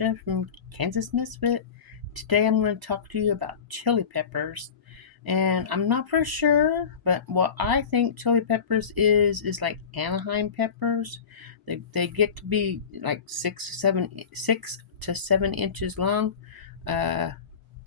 Patricia from Kansas Misfit. Today I'm going to talk to you about chili peppers. And I'm not for sure, but what I think chili peppers is like Anaheim peppers. They get to be like 6 to 7 inches long. Uh,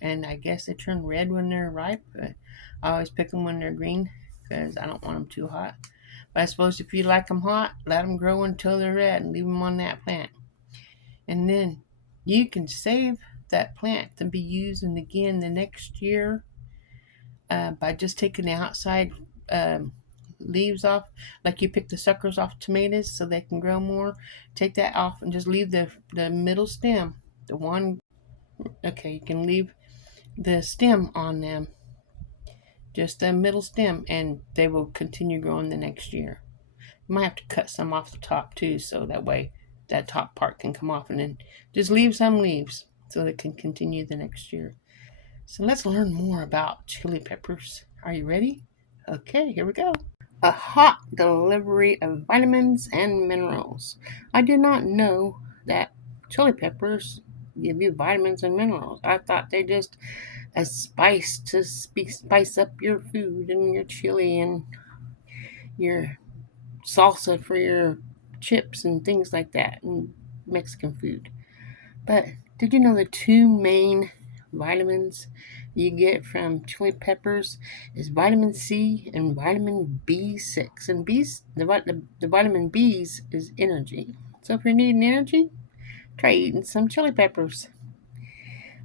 and I guess they turn red when they're ripe. But I always pick them when they're green because I don't want them too hot. But I suppose if you like them hot, let them grow until they're red and leave them on that plant. And then you can save that plant to be used again the next year by just taking the outside leaves off, like you pick the suckers off tomatoes so they can grow more. Take that off and just leave the middle stem, the one. Okay, you can leave the stem on them, just the middle stem, and they will continue growing the next year. You might have to cut some off the top too, so that way that top part can come off, and then just leave some leaves so they can continue the next year. So let's learn more about chili peppers. Are you ready? Okay, here we go. A hot delivery of vitamins and minerals. I did not know that chili peppers give you vitamins and minerals. I thought they just a spice to spice up your food and your chili and your salsa for your chips and things like that and Mexican food. But did you know the two main vitamins you get from chili peppers is vitamin C and vitamin B6? And the vitamin B's is energy. So if you're needing energy, try eating some chili peppers.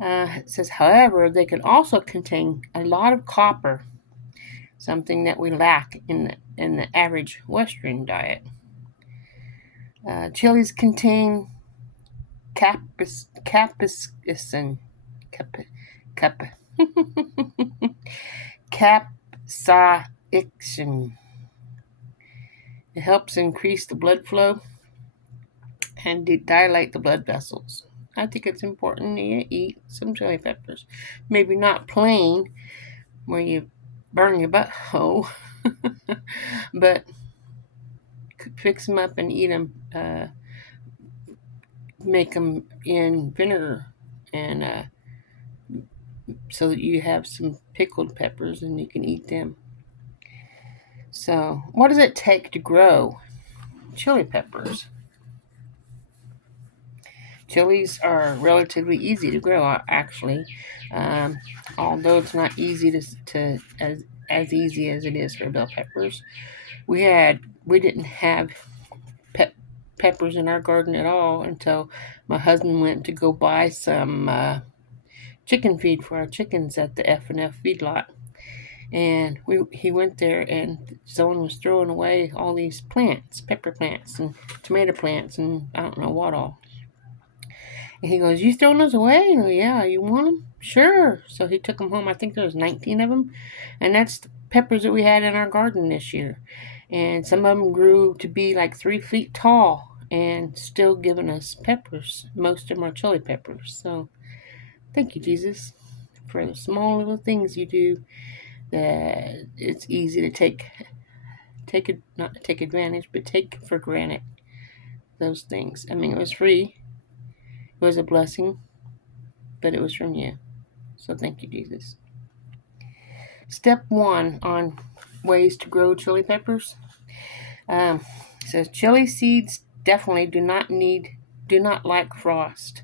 It says, however, they can also contain a lot of copper, something that we lack in the average Western diet. Chilies contain capsaicin, capsaicin. It helps increase the blood flow and dilate the blood vessels. I think it's important to eat some chili peppers. Maybe not plain, where you burn your butthole, but fix them up and eat them. Make them in vinegar, and so that you have some pickled peppers and you can eat them. So, what does it take to grow chili peppers? Chilies are relatively easy to grow, actually, although it's not easy to as easy as it is for bell peppers. We didn't have peppers in our garden at all until my husband went to go buy some chicken feed for our chickens at the F&F feedlot. And he went there, and someone was throwing away all these plants, pepper plants and tomato plants and I don't know what all. And he goes, "You throwing those away?" And I go, "Yeah, you want them?" "Sure." So he took them home. I think there was 19 of them. And that's the peppers that we had in our garden this year. And some of them grew to be like 3 feet tall and still giving us peppers. Most of them are chili peppers. So thank you, Jesus, for the small little things you do that it's easy to not take advantage, but take for granted those things. I mean, it was free. It was a blessing, but it was from you. So thank you, Jesus. Step 1 on ways to grow chili peppers. It says chili seeds definitely do not like frost.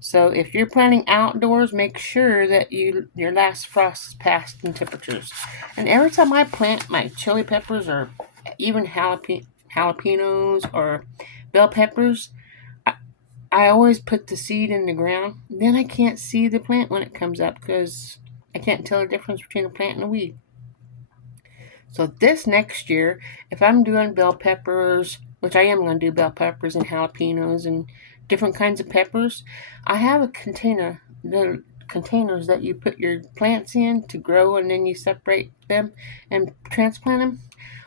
So if you're planting outdoors, make sure that your last frost is passed in temperatures. And every time I plant my chili peppers or even jalapenos or bell peppers, I always put the seed in the ground. Then I can't see the plant when it comes up because I can't tell the difference between a plant and a weed. So this next year, if I'm doing bell peppers, which I am going to do bell peppers and jalapenos and different kinds of peppers, I have a container, the containers that you put your plants in to grow, and then you separate them and transplant them.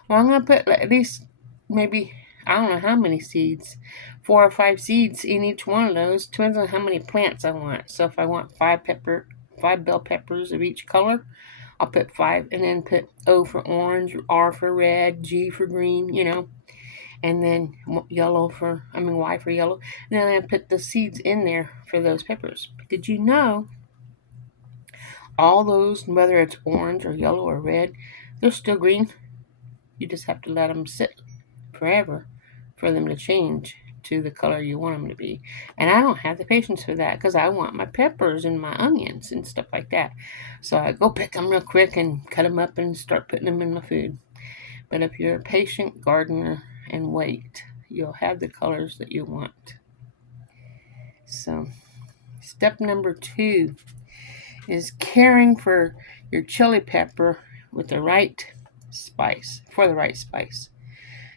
Well, I'm going to put at least maybe, I don't know how many seeds, 4 or 5 seeds in each one of those. Depends on how many plants I want. So if I want 5 bell peppers of each color, I'll put 5 and then put O for orange, R for red, G for green, and then white for yellow. And then I put the seeds in there for those peppers. Did you know all those, whether it's orange or yellow or red, they're still green? You just have to let them sit forever for them to change to the color you want them to be. And I don't have the patience for that because I want my peppers and my onions and stuff like that. So I go pick them real quick and cut them up and start putting them in my food. But if you're a patient gardener and wait, you'll have the colors that you want. So, step number 2 is caring for your chili pepper with the right spice, for the right spice.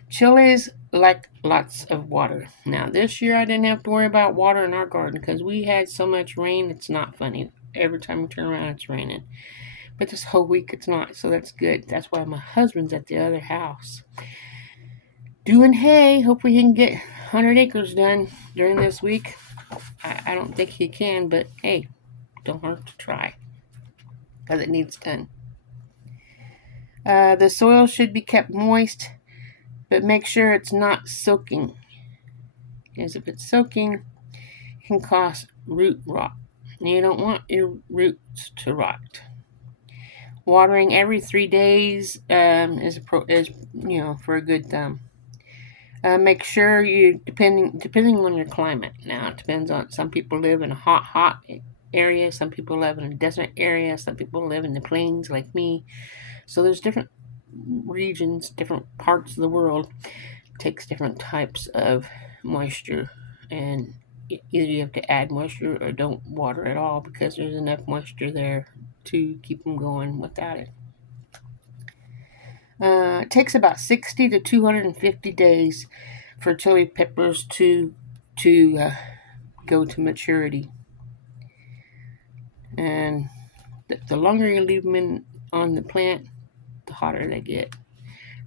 Chilies like lots of water. Now, this year I didn't have to worry about water in our garden because we had so much rain, it's not funny. Every time we turn around, it's raining. But this whole week, it's not, so that's good. That's why my husband's at the other house doing hay. Hopefully, he can get 100 acres done during this week. I don't think he can, but hey, don't hurt to try because it needs done. The soil should be kept moist, but make sure it's not soaking, because if it's soaking, it can cause root rot. And you don't want your roots to rot. Watering every 3 days is for a good thumb. Make sure you depending on your climate. Now it depends on, some people live in a hot area, some people live in a desert area, some people live in the plains like me. So there's different regions, different parts of the world takes different types of moisture, and either you have to add moisture or don't water at all because there's enough moisture there to keep them going without it. It takes about 60 to 250 days for chili peppers to go to maturity, and the longer you leave them on the plant, the hotter they get.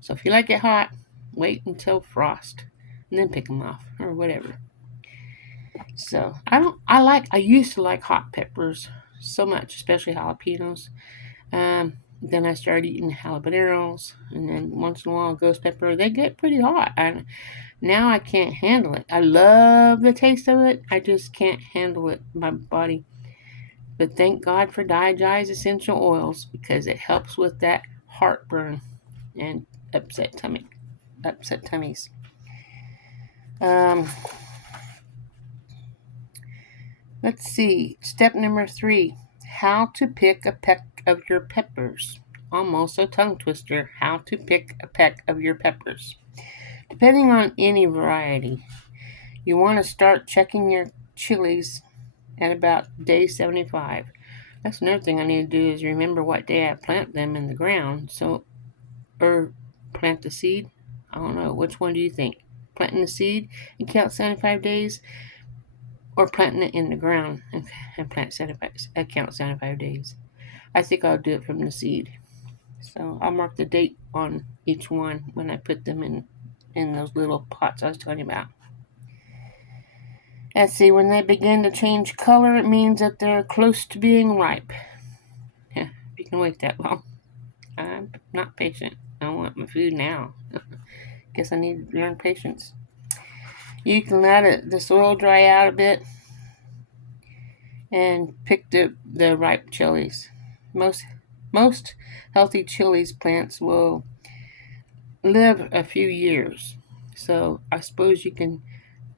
So if you like it hot, wait until frost and then pick them off or whatever. So I used to like hot peppers so much, especially jalapenos. Then I started eating habaneros, and then once in a while ghost pepper. They get pretty hot, and now I can't handle it. I love the taste of it. I just can't handle it, my body. But thank God for Diagi's essential oils because it helps with that heartburn and upset tummies. Um, let's see. Step number 3: how to pick a peck of your peppers. Almost a tongue twister. How to pick a peck of your peppers. Depending on any variety, you want to start checking your chilies at about day 75. That's another thing I need to do is remember what day I plant them in the ground. Or plant the seed. I don't know. Which one do you think? Planting the seed and count 75 days, or planting it in the ground and count 75 days? I think I'll do it from the seed. So I'll mark the date on each one when I put them in those little pots I was telling you about. Let's see, when they begin to change color, it means that they're close to being ripe. Yeah, if you can wait that long. I'm not patient. I want my food now. Guess I need to learn patience. You can let the soil dry out a bit and pick the ripe chilies. Most healthy chilies plants will live a few years. So I suppose you can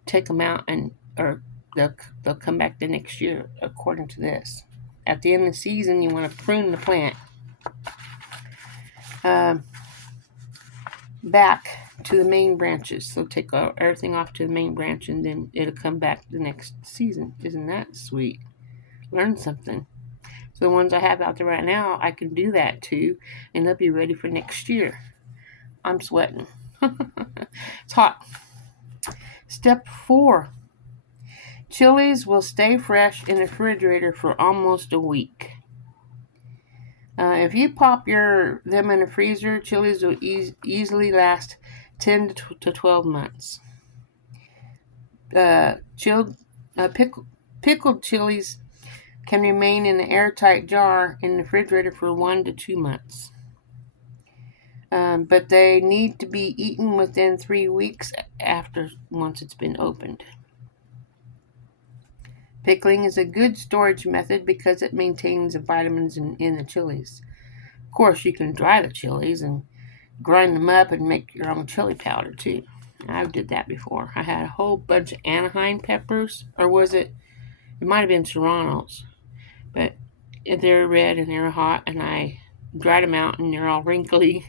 take them out or they'll come back the next year according to this. At the end of the season, you want to prune the plant back to the main branches. So take everything off to the main branch, and then it'll come back the next season. Isn't that sweet? Learn something. So the ones I have out there right now, I can do that too, and they'll be ready for next year. I'm sweating. It's hot. Step 4: chilies will stay fresh in the refrigerator for almost a week. If you pop them in the freezer, chilies will easily last 10 to 12 months. Pickled chilies can remain in an airtight jar in the refrigerator for 1 to 2 months. but they need to be eaten within 3 weeks after once it's been opened. Pickling is a good storage method because it maintains the vitamins in the chilies. Of course, you can dry the chilies and grind them up and make your own chili powder too. I did that before. I had a whole bunch of Anaheim peppers, or was it? It might have been Serranos, but they're red and they're hot, and I dried them out and they're all wrinkly,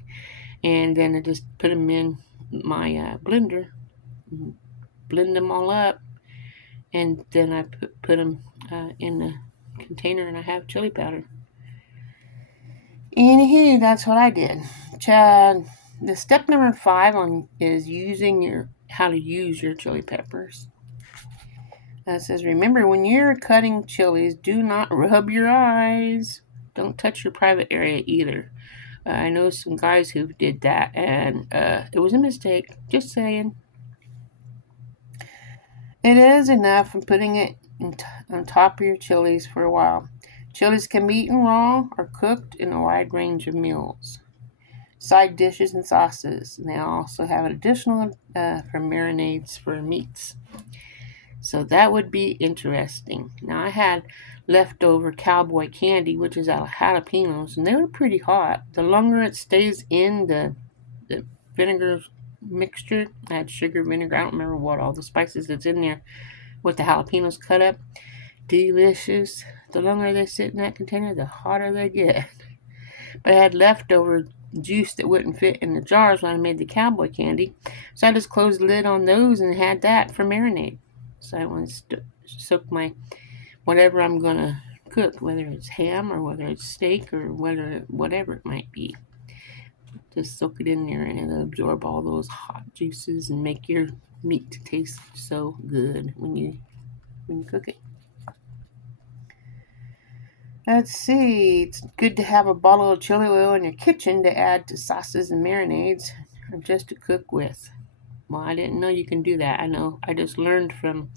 and then I just put them in my blender, blend them all up, and then I put them in the container, and I have chili powder. Anywho, that's what I did. Chad, the step number 5 on is using your how to use your chili peppers. It says, remember when you're cutting chilies, do not rub your eyes. Don't touch your private area either. I know some guys who did that, and it was a mistake. Just saying. It is enough from putting it on top of your chilies for a while. Chilies can be eaten raw or cooked in a wide range of meals, side dishes, and sauces. And they also have additional for marinades for meats. So that would be interesting. Now I had leftover cowboy candy, which is out of jalapenos, and they were pretty hot. The longer it stays in the vinegar mixture, I had sugar, vinegar, I don't remember what, all the spices that's in there with the jalapenos cut up. Delicious. The longer they sit in that container, the hotter they get. But I had leftover juice that wouldn't fit in the jars when I made the cowboy candy, so I just closed the lid on those and had that for marinade. So I want to soak my whatever I'm gonna cook, whether it's ham or whether it's steak or whatever it might be. Just soak it in there and it'll absorb all those hot juices and make your meat taste so good when you cook it. Let's see. It's good to have a bottle of chili oil in your kitchen to add to sauces and marinades, or just to cook with. Well, I didn't know you can do that. I know. I just learned from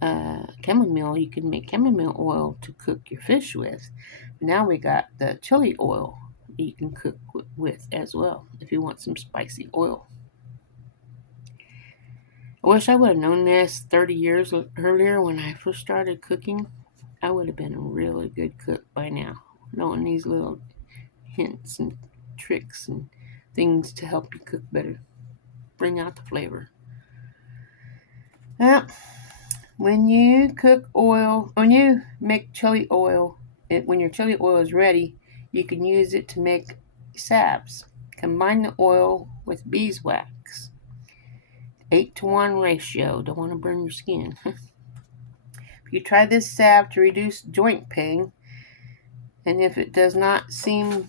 chamomile. You can make chamomile oil to cook your fish with. Now we got the chili oil you can cook with as well if you want some spicy oil. I wish I would have known this 30 years earlier when I first started cooking. I would have been a really good cook by now, knowing these little hints and tricks and things to help you cook better, bring out the flavor. Well, when you make chili oil, when your chili oil is ready, you can use it to make salves. Combine the oil with beeswax. 8-to-1 ratio. Don't want to burn your skin. If you try this salve to reduce joint pain, and if it does not seem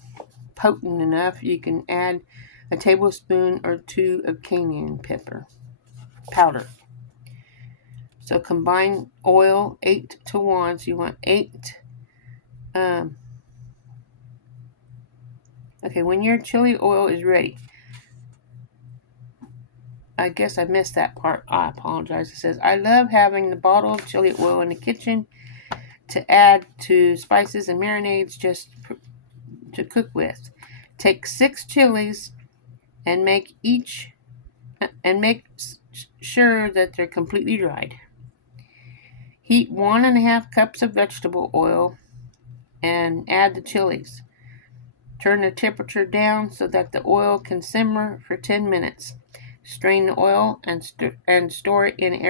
potent enough, you can add a tablespoon or 2 of cayenne pepper powder. So combine oil 8-to-1. So you want 8. Okay, when your chili oil is ready. I guess I missed that part. I apologize. It says, I love having the bottle of chili oil in the kitchen to add to spices and marinades just to cook with. Take 6 chilies and make sure that they're completely dried. Heat 1.5 cups of vegetable oil and add the chilies. Turn the temperature down so that the oil can simmer for 10 minutes. Strain the oil and store it in an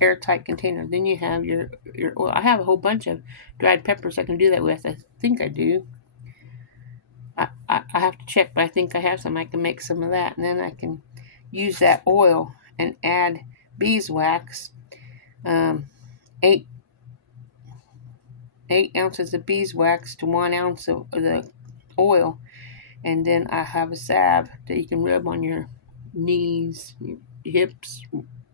airtight container. Then you have your oil. I have a whole bunch of dried peppers I can do that with. I think I do. I have to check, but I think I have some. I can make some of that, and then I can use that oil and add beeswax. 8 ounces of beeswax to 1 ounce of the oil, and then I have a salve that you can rub on your knees, your hips,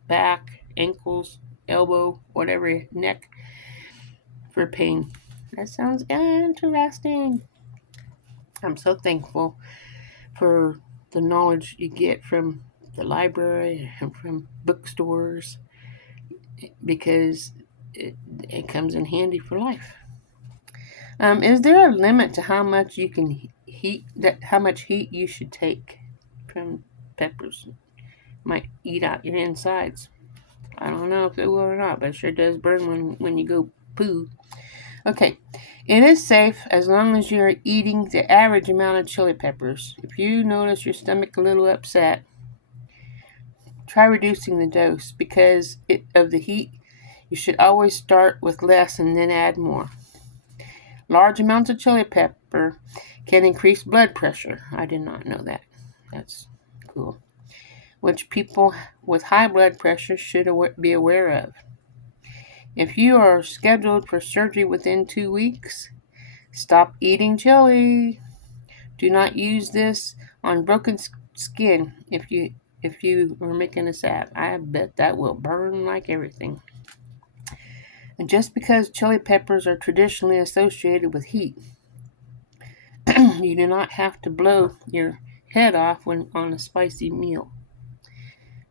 back, ankles, elbow, whatever, neck, for pain. That sounds interesting. I'm so thankful for the knowledge you get from the library and from bookstores, because it comes in handy for life. Is there a limit to how much you can heat? How much heat you should take? from peppers. Might eat out your insides. I don't know if it will or not, but it sure does burn when you go poo. Okay, it is safe as long as you're eating the average amount of chili peppers. If you notice your stomach a little upset, try reducing the dose because of the heat. You should always start with less and then add more. Large amounts of chili pepper can increase blood pressure. I did not know that. That's cool. Which people with high blood pressure should be aware of. If you are scheduled for surgery within 2 weeks, stop eating chili. Do not use this on broken skin if you are making a salve. I bet that will burn like everything. And just because chili peppers are traditionally associated with heat, you do not have to blow your head off when on a spicy meal.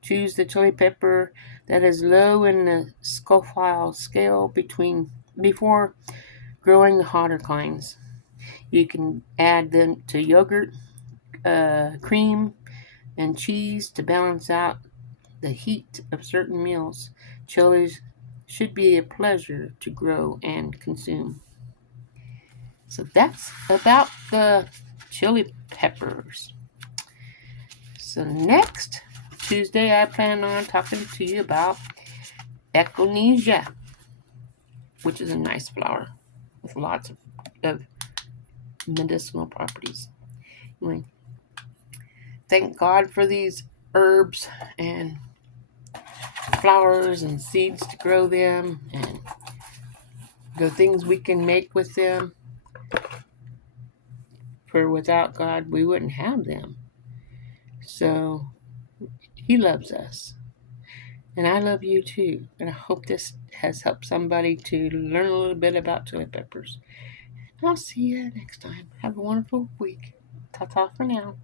Choose the chili pepper that is low in the Scoville scale before growing the hotter kinds. You can add them to yogurt, cream, and cheese to balance out the heat of certain meals. Chilies should be a pleasure to grow and consume. So that's about the chili peppers. So next Tuesday, I plan on talking to you about echinacea, which is a nice flower with lots of medicinal properties. Anyway, thank God for these herbs and flowers and seeds to grow them and the things we can make with them. For without God, we wouldn't have them. So He loves us. And I love you too. And I hope this has helped somebody to learn a little bit about chili peppers. I'll see you next time. Have a wonderful week. Ta ta for now.